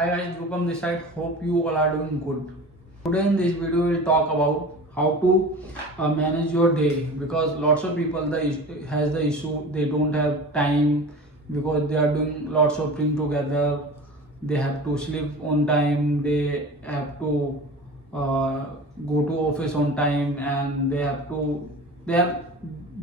Hi guys, Rupam this side. Hope you all are doing good. Today in this video we'll talk about how to manage your day, because lots of people has the issue they don't have time because they are doing lots of things together. They have to sleep on time. They have to go to office on time, and they have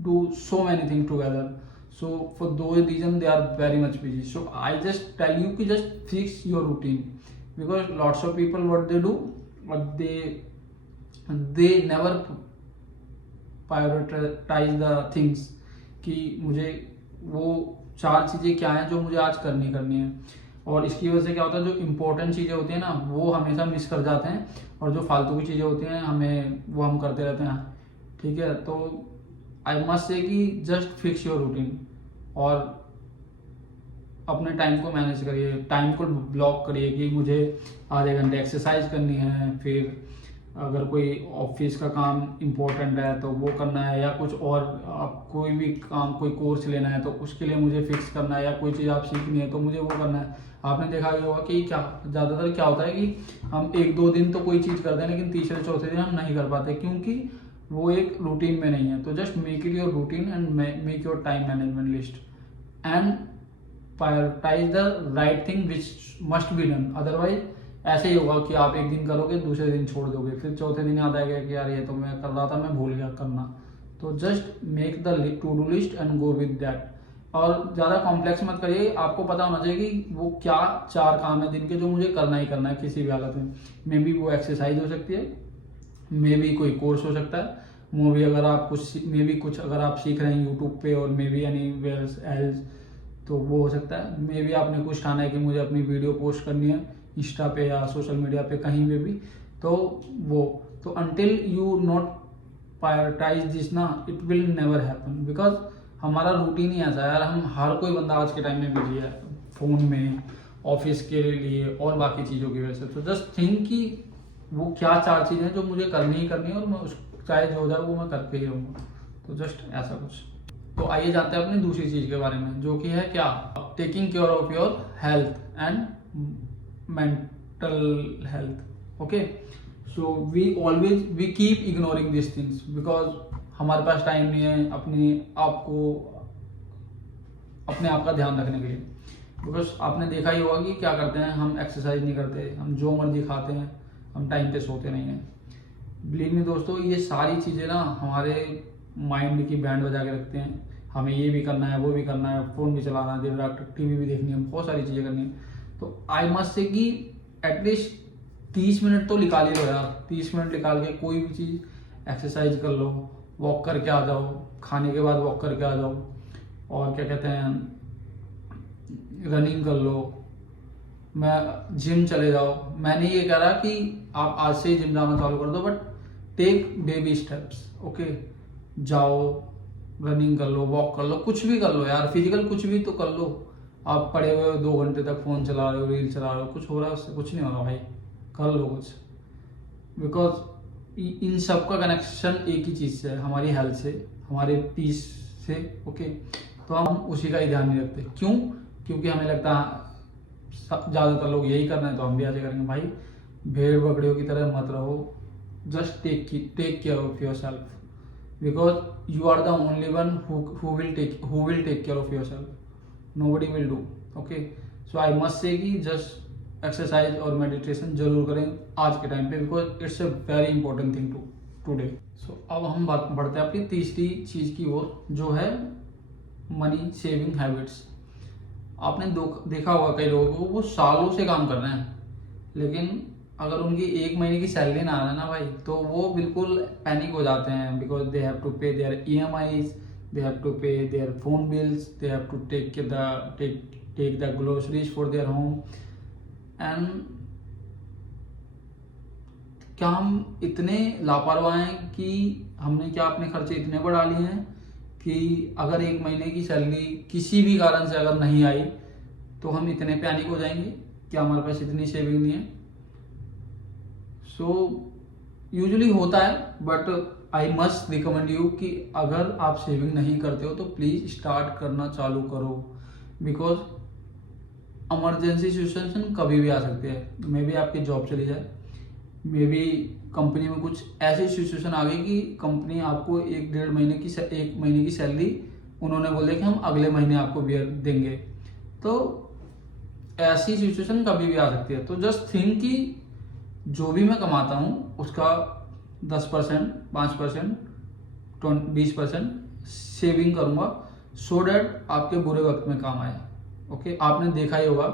do so many things together. So for those reasons they are very much busy. So I just tell you to just fix your routine, because lots of people what they do, what they never prioritise the things कि मुझे वो 4 चीज़ें क्या हैं जो मुझे आज करनी है। और इसकी वजह से क्या होता है, जो इम्पोर्टेंट चीज़ें होती हैं ना वो हमेशा मिस कर जाते हैं, और जो फालतू की चीज़ें होती हैं हम करते रहते हैं। ठीक है, तो आई मस्ट से कि जस्ट फिक्स योर रूटीन और अपने टाइम को मैनेज करिए, टाइम को ब्लॉक करिए कि मुझे आधे घंटे एक्सरसाइज करनी है, फिर अगर कोई ऑफिस का काम इम्पोर्टेंट है तो वो करना है, या कुछ और आप कोई भी काम कोई कोर्स लेना है तो उसके लिए मुझे फिक्स करना है, या कोई चीज़ आप सीखनी है तो मुझे वो करना है। आपने देखा ही होगा कि क्या ज़्यादातर क्या होता है कि हम 1-2 दिन तो कोई चीज़ करते हैं, लेकिन तीसरे चौथे दिन हम नहीं कर पाते क्योंकि वो एक रूटीन में नहीं है। तो just make it your routine and make your time management list and prioritise the right thing which must be done. Otherwise ऐसे ही होगा कि आप एक दिन करोगे, दूसरे दिन छोड़ दोगे, फिर चौथे दिन याद आएगा कि यार ये तो मैं कर रहा था, मैं भूल गया करना। तो just make the two do list and go with that. और ज़्यादा कॉम्प्लेक्स मत करिए, आपको पता होना चाहिए कि वो क्या 4 काम है दिन के जो मुझे करना ही करना है किसी भी हालत में। मे बी वो एक्सरसाइज हो सकती है, मे बी कोई कोर्स हो सकता है, मे बी कुछ अगर आप सीख रहे हैं यूट्यूब पे, और मे बी एनीवेयर एल्स तो वो हो सकता है। मे बी आपने कुछ ठाना है कि मुझे अपनी वीडियो पोस्ट करनी है इंस्टा पे या सोशल मीडिया पे कहीं पे भी, तो वो तो until you not prioritise this ना, it will never happen. Because हमारा रूटीन ही ऐसा है यार, हम हर कोई बंदा आज के टाइम में बिजी है फ़ोन में, ऑफिस के लिए और बाकी चीज़ों की वजह से। तो जस्ट थिंक कि वो क्या 4 चीज़ें जो मुझे करनी ही करनी है, और मैं उस चाहे जो हो जाए वो मैं करके ही रहूँगा। तो जस्ट ऐसा कुछ। तो आइए जानते हैं अपनी दूसरी चीज़ के बारे में, जो कि है क्या, taking care of your health and mental health. Okay, so we keep ignoring these things because हमारे पास टाइम नहीं है अपने आप का ध्यान रखने के लिए। बिकॉज आपने देखा ही होगा कि क्या करते हैं, हम एक्सरसाइज नहीं करते, हम जो मर्जी खाते हैं, हम टाइम पे सोते नहीं हैं। बिलीव मी दोस्तों, ये सारी चीज़ें ना हमारे माइंड की बैंड बजा के रखते हैं। हमें ये भी करना है, वो भी करना है, फ़ोन भी चलाना है, दिन रात टीवी भी देखनी है, बहुत सारी चीज़ें करनी है। तो आई मस्ट से कि एटलीस्ट 30 मिनट तो निकाल ही लो यार। 30 मिनट निकाल के कोई भी चीज़ एक्सरसाइज कर लो, वॉक करके आ जाओ, खाने के बाद वॉक करके आ जाओ, और क्या कहते हैं रनिंग कर लो, मैं जिम चले जाओ। मैंने ये कह रहा कि आप आज से ही जिम जाना चालू कर दो, but take baby steps. Okay, जाओ, रनिंग कर लो, वॉक कर लो, कुछ भी कर लो यार, फिजिकल कुछ भी तो कर लो। आप पड़े हुए हो 2 घंटे तक फ़ोन चला रहे हो, रील चला रहे हो, कुछ हो रहा है उससे? कुछ नहीं हो रहा भाई, कर लो कुछ। बिकॉज इन सब का कनेक्शन एक ही चीज़ से है, हमारी हेल्थ से, हमारे पीस से। ओके, तो हम उसी का ही ध्यान नहीं रखते। क्यों? क्योंकि हमें लगता है ज़्यादातर लोग यही कर रहे हैं तो हम भी ऐसे करेंगे। भाई भेड़ बकरियों की तरह मत रहो, just take care of yourself, because you are the only one who will take care of yourself. Nobody will do. Okay, so I must say कि just exercise और meditation जरूर करें आज के टाइम पे, because it's a very important thing today. So अब हम बात बढ़ते हैं अपनी तीसरी चीज़ की ओर, जो है मनी सेविंग हैबिट्स। आपने देखा होगा कई लोगों को वो सालों से काम कर रहे हैं, लेकिन अगर उनकी 1 महीने की सैलरी ना आना ना भाई, तो वो बिल्कुल पैनिक हो जाते हैं। बिकॉज दे हैव टू पे there EMIs, they have to pay their phone bills, they have to take the groceries for their home, and क्या हम इतने लापरवाह हैं कि हमने क्या अपने खर्चे इतने बढ़ा लिए हैं कि अगर 1 महीने की सैलरी किसी भी कारण से अगर नहीं आई तो हम इतने पैनिक हो जाएंगे कि हमारे पास इतनी सेविंग नहीं है। सो यूजुअली होता है, but I must recommend you कि अगर आप सेविंग नहीं करते हो तो प्लीज़ स्टार्ट करना चालू करो। बिकॉज इमरजेंसी सिचुएशन कभी भी आ सकती है। मे बी आपकी जॉब चली जाए, मे बी कंपनी में कुछ ऐसी सिचुएशन आ गई कि कंपनी आपको एक महीने की सैलरी उन्होंने बोले कि हम अगले महीने आपको देंगे। तो ऐसी सिचुएशन कभी भी आ सकती है। तो जस्ट थिंक कि जो भी मैं कमाता हूँ उसका 10%, 5%, 20% सेविंग करूँगा, सो डैट आपके बुरे वक्त में काम आए। ओके, आपने देखा ही होगा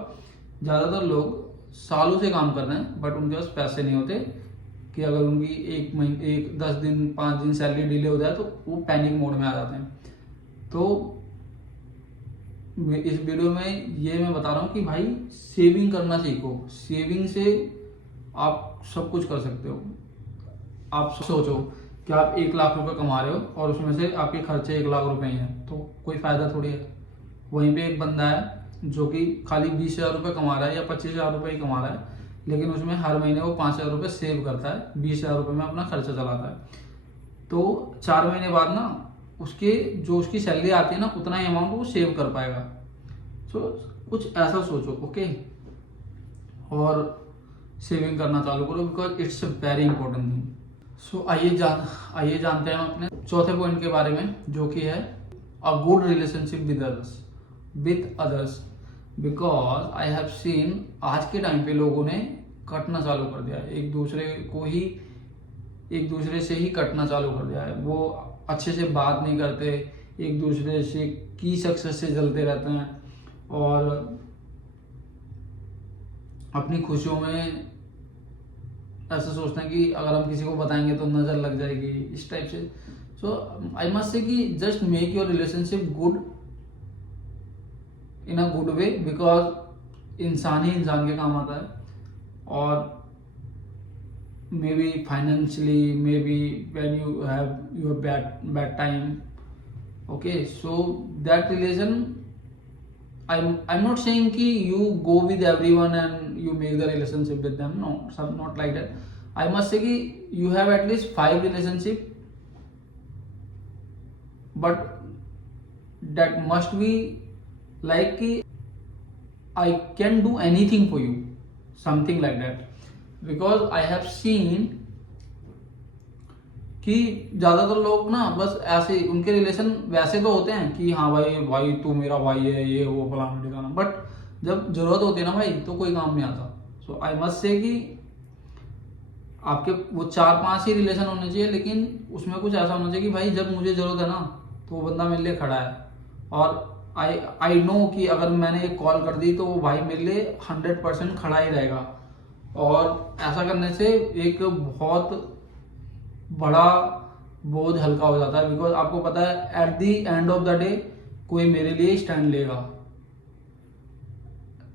ज़्यादातर लोग सालों से काम कर रहे हैं बट उनके पास पैसे नहीं होते कि अगर उनकी 10 दिन 5 दिन सैलरी डिले हो जाए तो वो पैनिक मोड में आ जाते हैं। तो इस वीडियो में ये मैं बता रहा हूँ कि भाई सेविंग करना सीखो। सेविंग से आप सब कुछ कर सकते हो। आप सोचो कि आप 1 लाख रुपए कमा रहे हो और उसमें से आपके खर्चे 1 लाख रुपए ही हैं, तो कोई फायदा थोड़ी है। वहीं पे एक बंदा है जो कि खाली 20,000 रुपये कमा रहा है या 25,000 रुपये ही कमा रहा है, लेकिन उसमें हर महीने वो 5,000 रुपये सेव करता है, 20,000 रुपये में अपना खर्चा चलाता है। तो 4 महीने बाद ना उसकी सैलरी आती है ना, उतना ही अमाउंट वो सेव कर पाएगा। सो कुछ ऐसा सोचो, ओके, और सेविंग करना चालू करो, because it's a very important thing. So आइए जानते हैं हम अपने चौथे पॉइंट के बारे में, जो कि है a good relationship with others. Because I have seen आज के टाइम पे लोगों ने कटना चालू कर दिया है, एक दूसरे से ही कटना चालू कर दिया है। वो अच्छे से बात नहीं करते, एक दूसरे से की सक्सेस से जलते रहते हैं और अपनी खुशियों में ऐसा सोचते हैं कि अगर हम किसी को बताएंगे तो नजर लग जाएगी, इस टाइप से। सो आई मस्ट से कि just make your relationship good in a good way, because इंसान ही इंसान के काम आता है। और may be financially, may be when you have your bad time, okay, so that relation, I'm not saying कि you go with everyone and you make the relationship with them, no, not like that. I must say कि you have at least 5 relationship, but that must be like कि I can do anything for you, something like that. Because I have seen कि ज़्यादातर लोग ना बस ऐसे, उनके relation वैसे तो होते हैं कि हाँ भाई तू मेरा भाई है, ये वो फलाना ठिकाना, बट जब जरूरत होती है ना भाई तो कोई काम नहीं आता। सो आई मस्ट से कि आपके वो 4-5 ही रिलेशन होने चाहिए, लेकिन उसमें कुछ ऐसा होना चाहिए कि भाई जब मुझे जरूरत है ना तो वो बंदा मेरे लिए खड़ा है। और आई नो कि अगर मैंने एक कॉल कर दी तो वो भाई मेरे लिए 100% खड़ा ही रहेगा। और ऐसा करने से एक बहुत बड़ा बोझ हल्का हो जाता है, बिकॉज आपको पता है at the end of the day कोई मेरे लिए स्टैंड लेगा।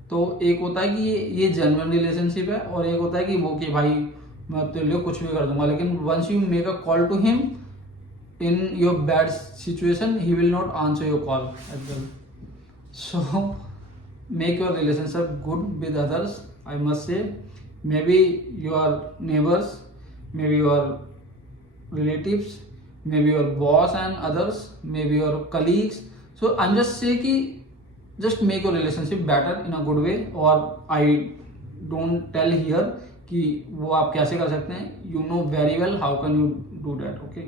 तो एक होता है कि ये जेन्युइन रिलेशनशिप है, और एक होता है कि वो कि भाई मैं तेरे लिए कुछ भी कर दूंगा, लेकिन once you make a call to him in your bad situation, he will not answer your call as well. So make your relationship good with others, I must say, maybe your neighbours, maybe your relatives, maybe your boss and others, maybe your colleagues. So I'm just saying कि just make your relationship better in a good way, और I don't tell here कि वो आप कैसे कर सकते हैं, you know very well how can you do that, okay?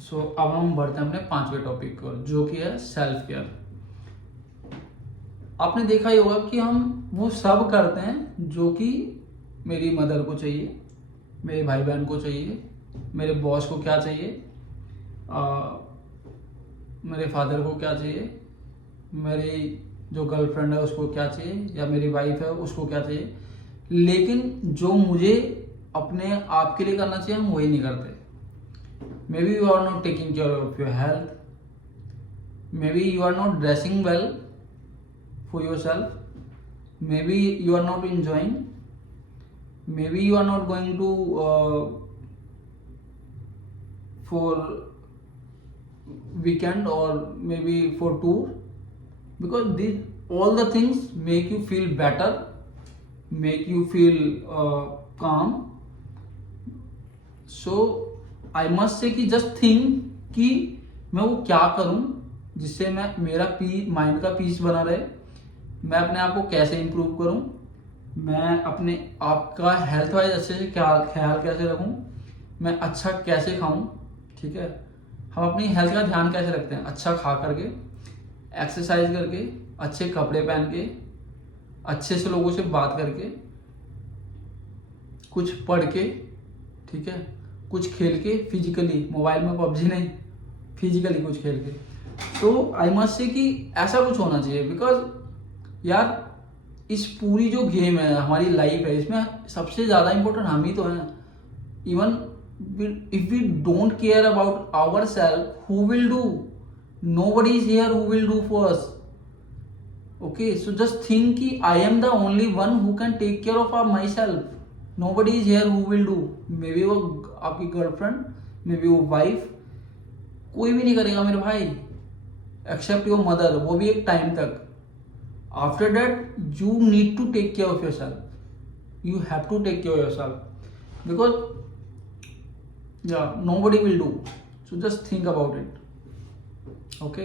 So अब हम बढ़ते हैं अपने 5वें टॉपिक को, जो कि है सेल्फ केयर। आपने देखा ही होगा कि हम वो सब करते हैं जो कि मेरी मदर को चाहिए, मेरे भाई बहन को चाहिए, मेरे बॉस को क्या चाहिए, मेरे फादर को क्या चाहिए, मेरी जो गर्लफ्रेंड है उसको क्या चाहिए, या मेरी वाइफ है उसको क्या चाहिए, लेकिन जो मुझे अपने आप के लिए करना चाहिए हम वही नहीं करते। Maybe you are not taking care of your health, maybe you are not dressing well for yourself, maybe you are not enjoying, maybe you are not going to for weekend or maybe for tour, because these all the things make you feel better, make you feel calm. So I must say कि just think कि मैं वो क्या करूं जिससे मैं मेरा mind का पीस बना रहे, मैं अपने आप को कैसे इम्प्रूव करूं, मैं अपने आप का हेल्थ वाइज अच्छे से ख्याल कैसे रखूं, मैं अच्छा कैसे खाऊं, ठीक है। हम अपनी हेल्थ का ध्यान कैसे रखते हैं, अच्छा खा करके, एक्सरसाइज करके, अच्छे कपड़े पहन के, अच्छे से लोगों से बात करके, कुछ पढ़ के, ठीक है, कुछ खेल के फिजिकली, मोबाइल में पबजी नहीं, फिजिकली कुछ खेल के। तो आई मस्ट से कि ऐसा कुछ होना चाहिए, बिकॉज यार इस पूरी जो गेम है, हमारी लाइफ है, इसमें सबसे ज़्यादा इम्पोर्टेंट हम ही तो हैं। Even if we don't care about ourselves, who will do? Nobody is here who will do for us. Okay, so just think कि I am the only one who can take care of myself. Nobody is here who will do. Maybe वो आपकी girlfriend, maybe वो wife, कोई भी नहीं करेगा मेरे भाई, एक्सेप्ट योर मदर, वो भी एक टाइम तक। After that you need to take care of yourself, you have to take care of yourself, because yeah, nobody will do. So just think about it. Okay.